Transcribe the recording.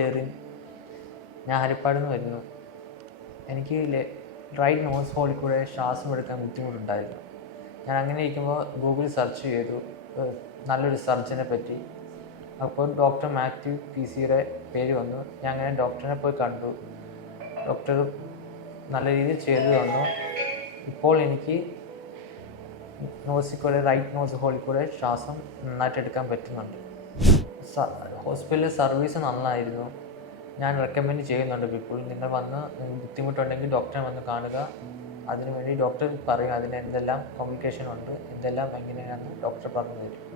Derryn. ഞാൻ ഹരിപ്പാട് നിന്ന് വരുന്നു. എനിക്ക് റൈറ്റ് നോസ് ഹോളിൽ കൂടെ ശ്വാസം എടുക്കാൻ ബുദ്ധിമുട്ടുണ്ടായിരുന്നു. ഞാൻ അങ്ങനെ ഇരിക്കുമ്പോൾ ഗൂഗിളിൽ സെർച്ച് ചെയ്തു നല്ലൊരു സർജനെ പറ്റി. അപ്പോൾ ഡോക്ടർ മാത്യു PC-യുടെ പേര് വന്നു. ഞാൻ അങ്ങനെ ഡോക്ടറിനെ പോയി കണ്ടു. ഡോക്ടർ നല്ല രീതിയിൽ ചെയ്തു തന്നു. ഇപ്പോൾ എനിക്ക് നോസിൽ കൂടെ റൈറ്റ് നോസ് ഹോളിൽ കൂടെ ശ്വാസം നന്നായിട്ട് എടുക്കാൻ പറ്റുന്നുണ്ട്. ഹോസ്പിറ്റലിലെ സർവീസ് നന്നായിരുന്നു. ഞാൻ റെക്കമെൻഡ് ചെയ്യുന്നുണ്ട് ഇപ്പോൾ നിങ്ങൾ വന്ന് ബുദ്ധിമുട്ടുണ്ടെങ്കിൽ ഡോക്ടറെ വന്ന് കാണുക. അതിനുവേണ്ടി ഡോക്ടർ പറയും അതിന് എന്തെല്ലാം കോംപ്ലിക്കേഷൻ ഉണ്ട്, എന്തെല്ലാം എങ്ങനെയാണെന്ന് ഡോക്ടർ പറഞ്ഞു തരും.